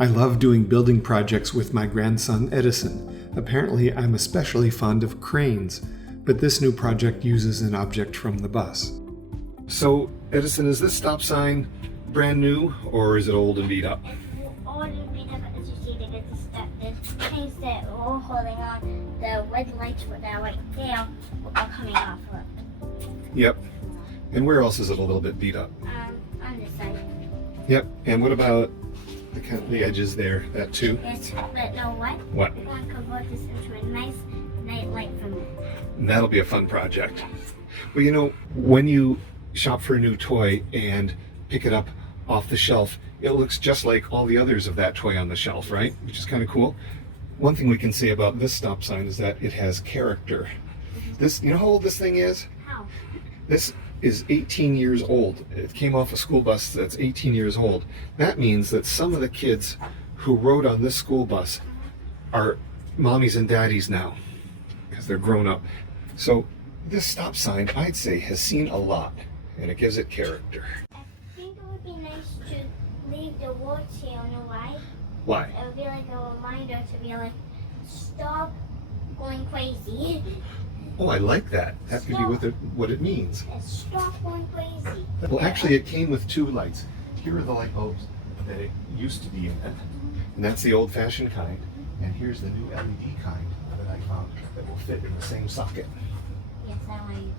I love doing building projects with my grandson Edison. Apparently, I'm especially fond of cranes, but this new project uses an object from the bus. So, Edison, is this stop sign brand new, or is it old and beat up? Old and beat up, as you see, because the things that we're holding on, the red lights that are right there, are coming off of it. Yep. And where else is it a little bit beat up? On this side. Yep. And what about the edges there? That too? Yes, but know what? What? We're going to convert this into a nice nightlight from it. And that'll be a fun project. Well, you know, when you shop for a new toy and pick it up off the shelf, it looks just like all the others of that toy on the shelf, right? Which is kind of cool. One thing we can say about this stop sign is that it has character. This, you know how old this thing is? How? This is 18 years old. It came off a school bus that's 18 years old. That means that some of the kids who rode on this school bus are mommies and daddies now, because they're grown up. So this stop sign, I'd say, has seen a lot, and it gives it character. I think it would be nice to leave the words here, you know why? Why? It would be like a reminder to be like, stop going crazy. Oh, I like that. That could be what it means. And stop going crazy. Well, actually, it came with two lights. Here are the light bulbs that it used to be in it, and that's the old-fashioned kind. And here's the new LED kind that I found that will fit in the same socket. Yes, I want to use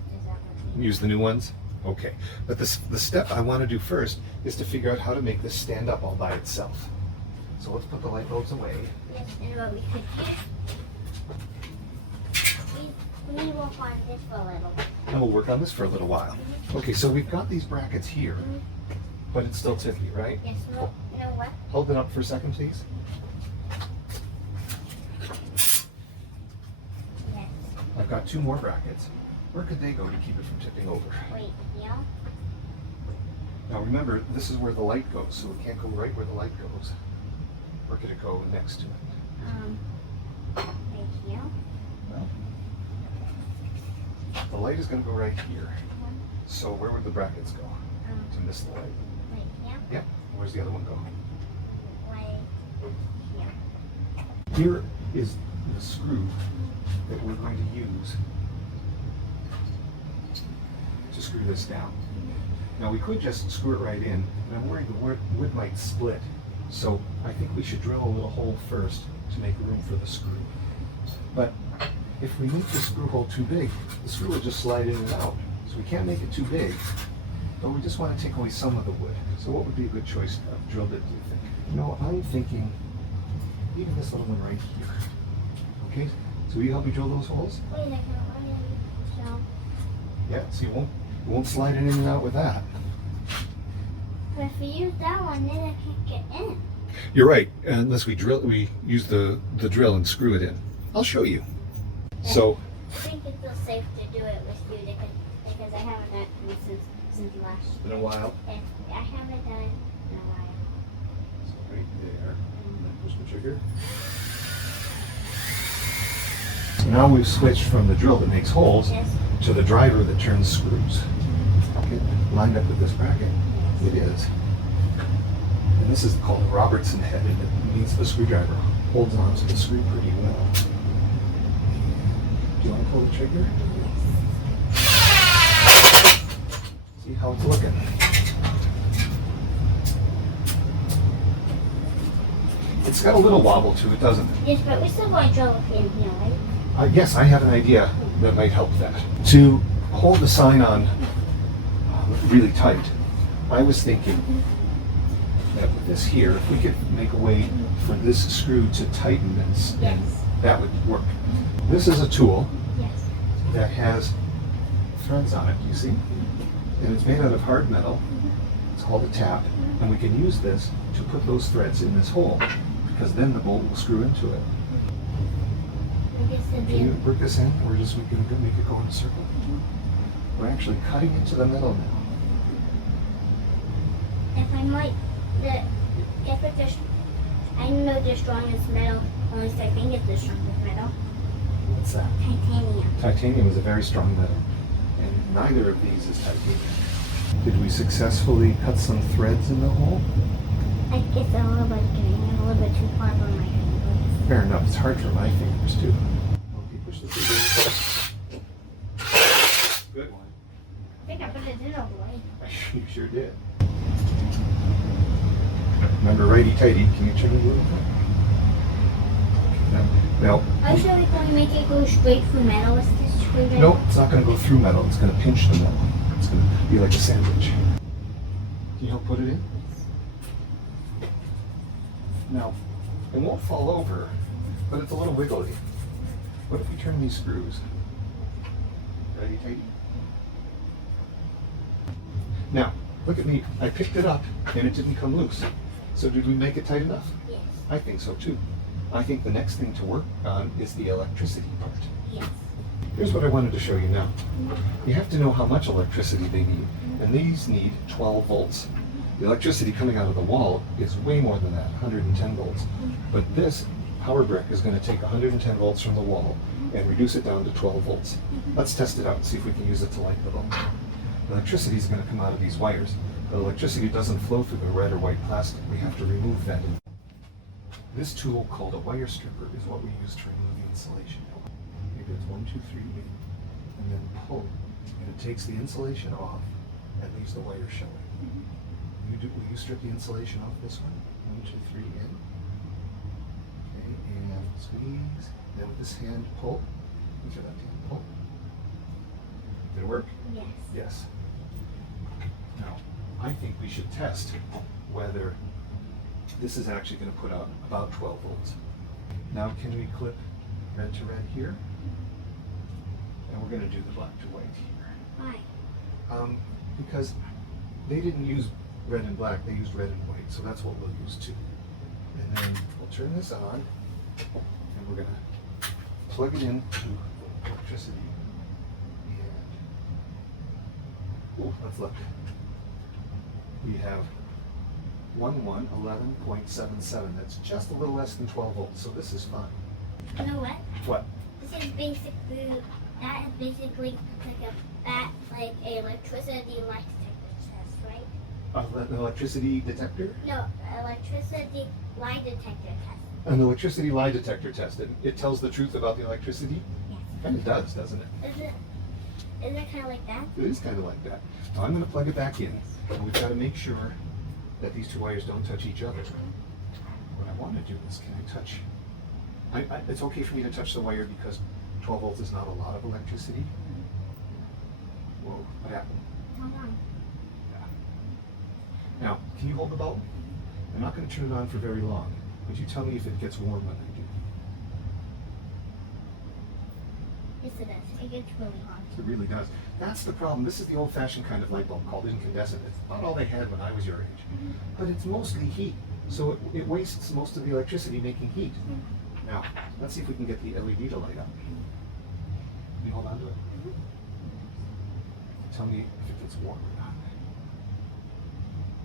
this. Use the new ones? Okay. But the step I want to do first is to figure out how to make this stand up all by itself. So let's put the light bulbs away. Yes, and what we could do, we work on this for a little. And we'll work on this for a little while. Okay, so we've got these brackets here, but it's still ticky, right? Yes, well, you know what? Hold it up for a second, please. Yes. I've got two more brackets. Where could they go to keep it from tipping over? Wait, yeah? Now remember, this is where the light goes, so it can't go right where the light goes. Where could it go next to it? Right here. Well, the light is going to go right here. So where would the brackets go to miss the light? Right here. Yep. Where's the other one go? Right here. Here is the screw that we're going to use to screw this down. Now we could just screw it right in, but I'm worried the wood might split. So I think we should drill a little hole first to make room for the screw. But if we make the screw hole too big, the screw will just slide in and out. So we can't make it too big, but we just want to take away some of the wood. So what would be a good choice of drill bit, do you think? You know, I'm thinking even this little one right here. Okay, so will you help me drill those holes? Wait a second, so. Yeah, so you won't slide it in and out with that. But if we use that one, then I can't get in. You're right, unless we use the drill and screw it in. I'll show you. So I think it's still safe to do it with you because I haven't done it since last in a while. I haven't done it in a while. So right there, and then push the trigger. So now we've switched from the drill that makes holes to the driver that turns screws. Okay, lined up with this bracket? It is. And this is called the Robertson head, and it means the screwdriver holds on to the screw pretty well. Do you want to pull the trigger? See how it's looking. It's got a little wobble to it, doesn't it? Yes, but we're still going to drill a pin here, right? Yes, I have an idea that might help that. To hold the sign on really tight, I was thinking that with this here, if we could make a way for this screw to tighten this, that would work. This is a tool that has threads on it, you see? And it's made out of hard metal. It's called a tap. And we can use this to put those threads in this hole, because then the bolt will screw into it. Can you work this in, or we can make it go in a circle? We're actually cutting into the metal now. I know the strongest metal, or at least I think it's the strongest metal. What's that? Titanium. Titanium is a very strong metal, and neither of these is titanium. Did we successfully cut some threads in the hole? Like it's a little bit getting a little bit too far from my fingers. Fair enough. It's hard for my fingers too. Okay, push the fingers. Good one. I think I put it in all the way. You sure did. Remember righty tighty. Can you turn it a little bit? No. Are you sure we can make it go straight through metal with this screwdriver? Nope, it's not going to go through metal. It's going to pinch the metal. It's going to be like a sandwich. Can you help put it in? Now, it won't fall over, but it's a little wiggly. What if we turn these screws? Righty tighty. Now, look at me. I picked it up and it didn't come loose. So did we make it tight enough? Yes. I think so too. I think the next thing to work on is the electricity part. Yes. Here's what I wanted to show you now. You have to know how much electricity they need, and these need 12 volts. The electricity coming out of the wall is way more than that, 110 volts. But this power brick is going to take 110 volts from the wall and reduce it down to 12 volts. Let's test it out and see if we can use it to light the bulb. Electricity is going to come out of these wires, but electricity doesn't flow through the red or white plastic. We have to remove that. This tool called a wire stripper is what we use to remove the insulation. Maybe it's 1, 2, 3, 8, and then pull, and it takes the insulation off and leaves the wire showing. Will you strip the insulation off this one? 1, 2, 3, in. Okay, and squeeze. Then with this hand, pull. With your left hand, pull. Did it work? Yes. Yes. Now, I think we should test whether this is actually going to put out about 12 volts. Now, can we clip red to red here? And we're going to do the black to white here. Why? Because they didn't use red and black, they used red and white, so that's what we'll use too. And then we'll turn this on, and we're going to plug it into electricity. And let's look. We have 11.77. That's just a little less than 12 volts, so this is fine. You know what? What? This is basically, that is basically like a electricity light detector test, right? An electricity detector? No, electricity lie detector test. An electricity lie detector test. It tells the truth about the electricity? Yes. Kind of does, doesn't it? Isn't it kind of like that? It is kind of like that. Now I'm going to plug it back in, and we've got to make sure that these two wires don't touch each other. What I want to do is, can I touch? It's okay for me to touch the wire because 12 volts is not a lot of electricity. Whoa, what happened? Hold on. Yeah. Now, can you hold the bulb? I'm not going to turn it on for very long. Would you tell me if it gets warm when I do? Yes, it does. It gets really hot. It really does. That's the problem. This is the old-fashioned kind of light bulb called incandescent. It's not all they had when I was your age. But it's mostly heat. So it wastes most of the electricity making heat. Now, let's see if we can get the LED to light up. Can you hold on to it? Tell me if it gets warm or not.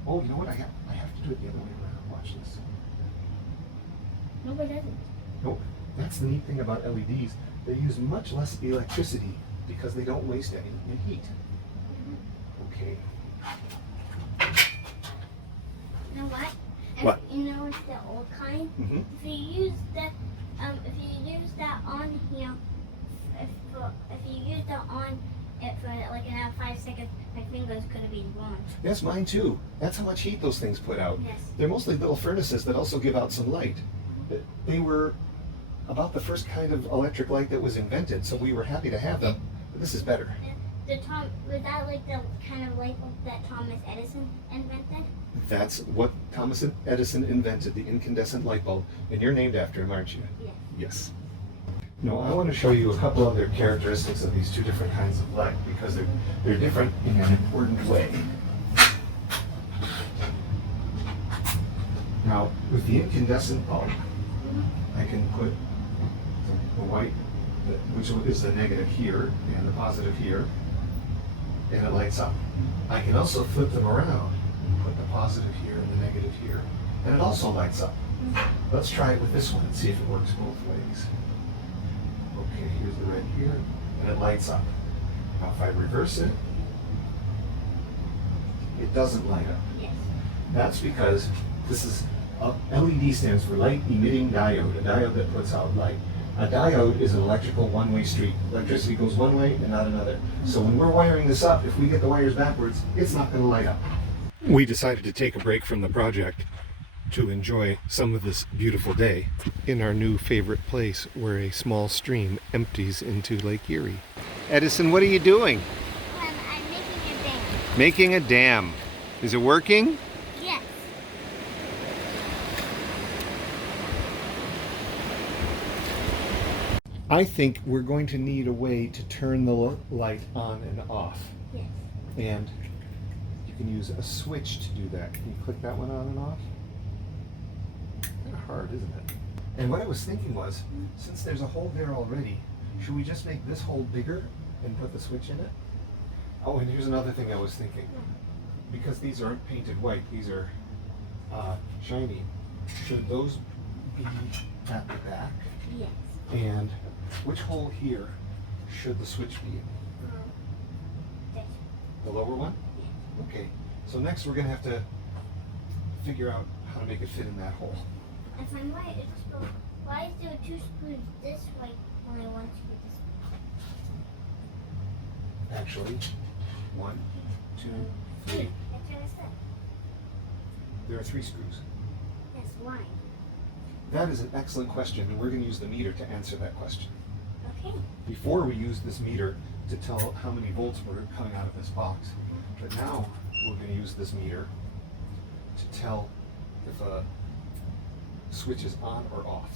Oh, you know what? I have to do it the other way around. Watch this. No, it doesn't. No, that's the neat thing about LEDs. They use much less electricity because they don't waste any in heat. Okay. You know what? What? You know it's the old kind? Mm-hmm. If you use that on here, if you use that on it for like another 5 seconds, my fingers could have been warm. Yes, mine too. That's how much heat those things put out. Yes. They're mostly little furnaces that also give out some light. They were about the first kind of electric light that was invented, so we were happy to have them. But this is better. Was that like the kind of light bulb that Thomas Edison invented? That's what Thomas Edison invented, the incandescent light bulb. And you're named after him, aren't you? Yes. Yes. No, I want to show you a couple other characteristics of these two different kinds of light because they're different in an important way. Now, with the incandescent bulb, I can put the white, which is the negative here, and the positive here, and it lights up. I can also flip them around and put the positive here and the negative here, and it also lights up. Let's try it with this one and see if it works both ways. Okay, here's the red here, and it lights up. Now if I reverse it, it doesn't light up. Yes. That's because This is LED stands for light emitting diode, a diode that puts out light. A diode is an electrical one-way street. Electricity goes one way and not another. So when we're wiring this up, if we get the wires backwards, it's not going to light up. We decided to take a break from the project to enjoy some of this beautiful day in our new favorite place where a small stream empties into Lake Erie. Edison, what are you doing? I'm making a dam. Making a dam. Is it working? Yes. I think we're going to need a way to turn the light on and off. Yes. And you can use a switch to do that. Can you click that one on and off? Kind of hard, isn't it? And what I was thinking was, since there's a hole there already, should we just make this hole bigger and put the switch in it? Oh, and here's another thing I was thinking. Because these aren't painted white, these are shiny. Should those be at the back? Yes. And which hole here should the switch be in? This. The lower one? Okay. So next we're going to have to figure out how to make it fit in that hole. If I'm right, why is there two screws this way when I want to go this way? Actually, 1, 2, 3. That's what I said. There are 3 screws. Yes, why? That is an excellent question, and we're going to use the meter to answer that question. Okay. Before we used this meter to tell how many volts were coming out of this box, but now we're going to use this meter to tell if a switch is on or off.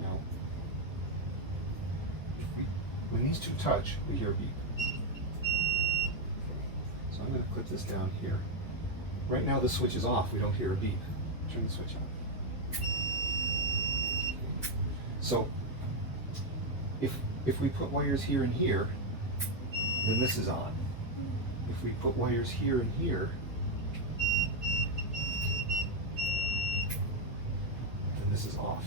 Now, when these two touch, we hear a beep. Okay. So I'm going to clip this down here. Right now the switch is off, we don't hear a beep. Turn the switch on. So if we put wires here and here, then this is on. If we put wires here and here, then this is off.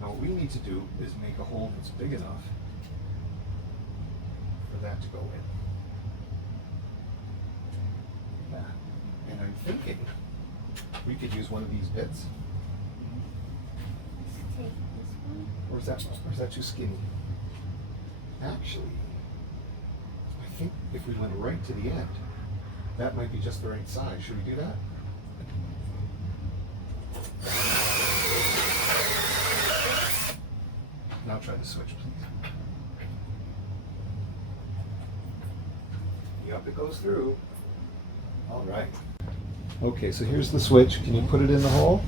Now what we need to do is make a hole that's big enough for that to go in. Like that. And I'm thinking we could use one of these bits. Take this one. Or is that too skinny? Actually, I think if we went right to the end, that might be just the right size. Should we do that? Now try the switch, please. Yup, it goes through. All right. Okay, so here's the switch. Can you put it in the hole?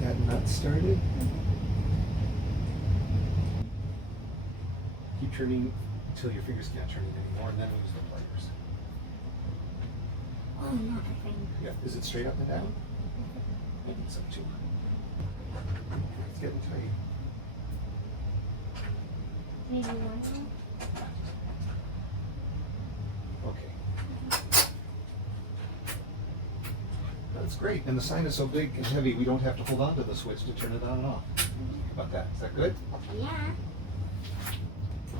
That nut started. Keep turning until your fingers can't turn it anymore, and then we use the pliers. Oh, no, I think. Yeah, is it straight up and down? I think so too. It's getting tight. Maybe one more? Okay. That's great, and the sign is so big and heavy we don't have to hold on to the switch to turn it on and off. Think about that. Is that good? Yeah.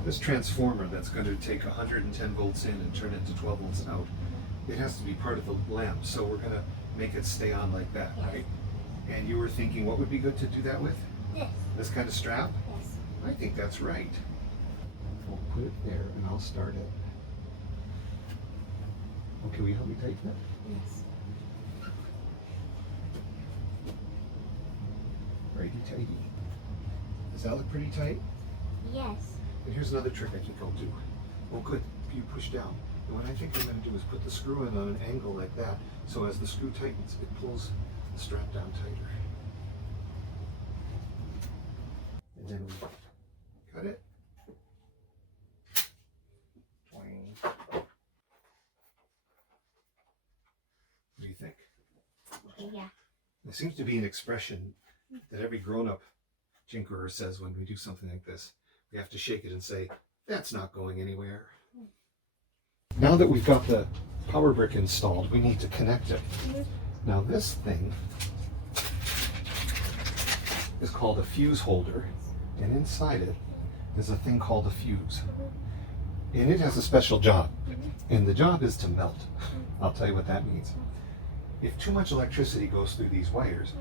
This transformer that's going to take 110 volts in and turn it to 12 volts out, it has to be part of the lamp, so we're going to make it stay on like that, right? And you were thinking what would be good to do that with? This. This kind of strap? Yes. I think that's right. We'll put it there and I'll start it. Okay, will you help me tighten it? Yes. Righty tighty. Does that look pretty tight? Yes. And here's another trick I think I'll do. Oh good, you push down. And what I think I'm going to do is put the screw in on an angle like that, so as the screw tightens, it pulls the strap down tighter. And then we cut it. Twang. What do you think? Yeah. There seems to be an expression that every grown-up tinkerer says when we do something like this. We have to shake it and say, that's not going anywhere. Now that we've got the power brick installed, we need to connect it. Now this thing is called a fuse holder, and inside it there's a thing called a fuse. And it has a special job. And the job is to melt. I'll tell you what that means. If too much electricity goes through these wires,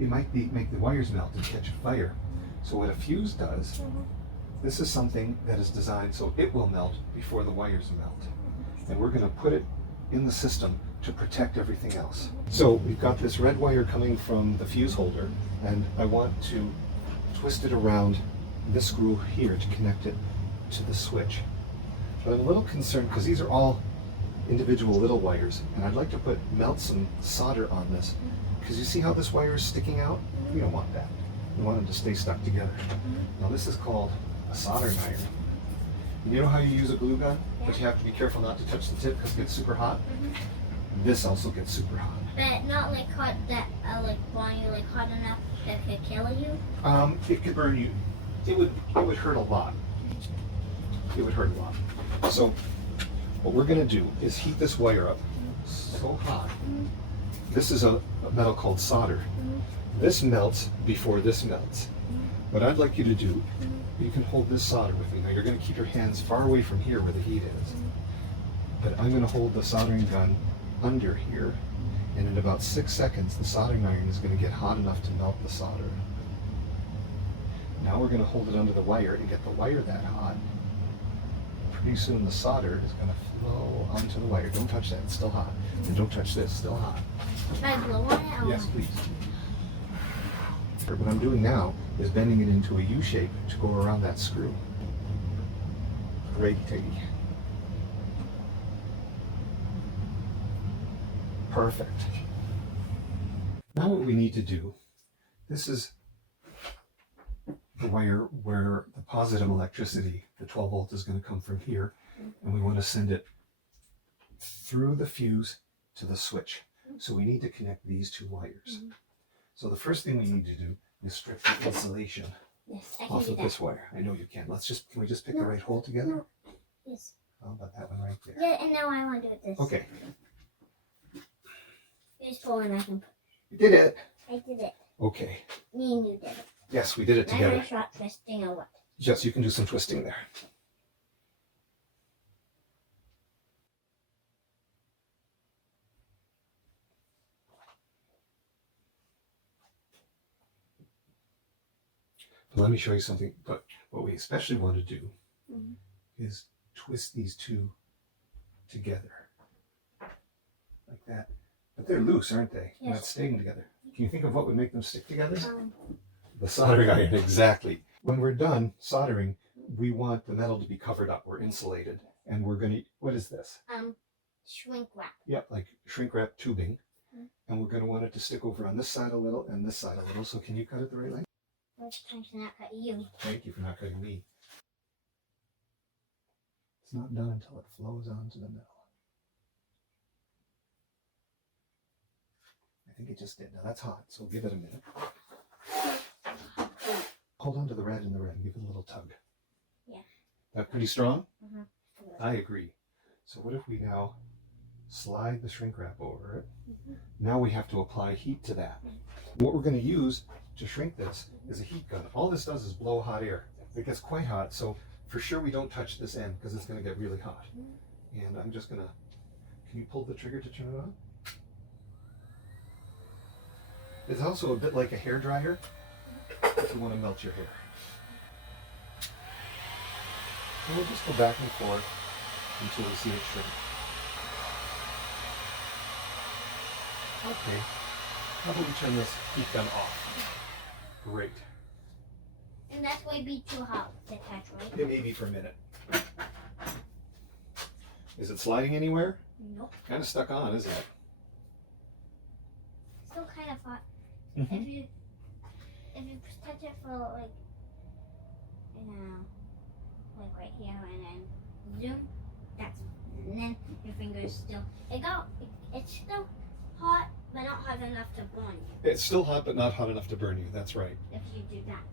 it might make the wires melt and catch fire. So what a fuse does, this is something that is designed so it will melt before the wires melt. And we're going to put it in the system to protect everything else. So we've got this red wire coming from the fuse holder, and I want to twist it around this screw here to connect it to the switch. But I'm a little concerned because these are all individual little wires, and I'd like to melt some solder on this, because you see how this wire is sticking out? We don't want that. We want them to stay stuck together. Now this is called a soldering iron. You know how you use a glue gun, but you have to be careful not to touch the tip because it gets super hot? This also gets super hot. But not like hot that like burn you like hot enough that could kill you? It could burn you. It would hurt a lot. It would hurt a lot. So what we're going to do is heat this wire up so hot. This is a metal called solder. This melts before this melts. What I'd like you to do, you can hold this solder with me. Now you're going to keep your hands far away from here where the heat is. But I'm going to hold the soldering gun under here, and in about 6 seconds the soldering iron is going to get hot enough to melt the solder. Now we're going to hold it under the wire and get the wire that hot. Pretty soon the solder is going to flow onto the wire. Don't touch that, it's still hot. And don't touch this, still hot. Should I blow on it? Yes, please. What I'm doing now is bending it into a U shape to go around that screw. Great. Perfect. Now what we need to do, this is the wire where the positive electricity, the 12 volt, is going to come from here, and we want to send it through the fuse to the switch. So we need to connect these two wires. So the first thing we need to do is strip the insulation off of this wire. I know you can. Can we just pick the right hole together? No. Yes. How about that one right there? Yeah, and now I want to do it this. Okay. You just pull and I can put. You did it. I did it. Okay. Me and you did it. Yes, we did it I'm together. gonna start twisting or what? Yes, you can do some twisting there. But let me show you something. But what we especially want to do is twist these two together. Like that. But they're loose, aren't they? Yes. Not staying together. Can you think of what would make them stick together? The soldering iron, exactly. When we're done soldering, we want the metal to be covered up or insulated. And we're going to, what is this? Shrink wrap. Yep, like shrink wrap tubing. And we're going to want it to stick over on this side a little and this side a little. So can you cut it the right length? First time to not cut you. Thank you for not cutting me. It's not done until it flows onto the metal. I think it just did. Now that's hot, so give it a minute. Hold on to the red and the red. Give it a little tug. Yeah. That pretty strong? I agree. So what if we now slide the shrink wrap over it? Now we have to apply heat to that. What we're going to use to shrink this is a heat gun. All this does is blow hot air. It gets quite hot, so for sure we don't touch this end because it's going to get really hot. And I'm just going to, can you pull the trigger to turn it on? It's also a bit like a hair dryer if you want to melt your hair. And we'll just go back and forth until we see it shrink. Okay, how about we turn this heat gun off? Great. And that's why it'd be too hot to touch, right? It may be for a minute. Is it sliding anywhere? Nope. Kind of stuck on, isn't it? Still kind of hot. If you touch it for like, like right here and then zoom, and then your fingers still, it's still hot, but not hot enough to burn you. It's still hot, but not hot enough to burn you. That's right. If you do that.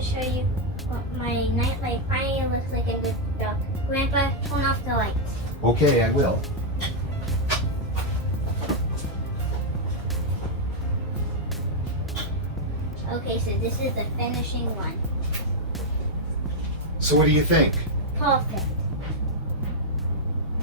to show you what my nightlight finally looks like in the dark. Grandpa, turn off the lights. Okay, I will. Okay, so this is the finishing one. So what do you think? Perfect.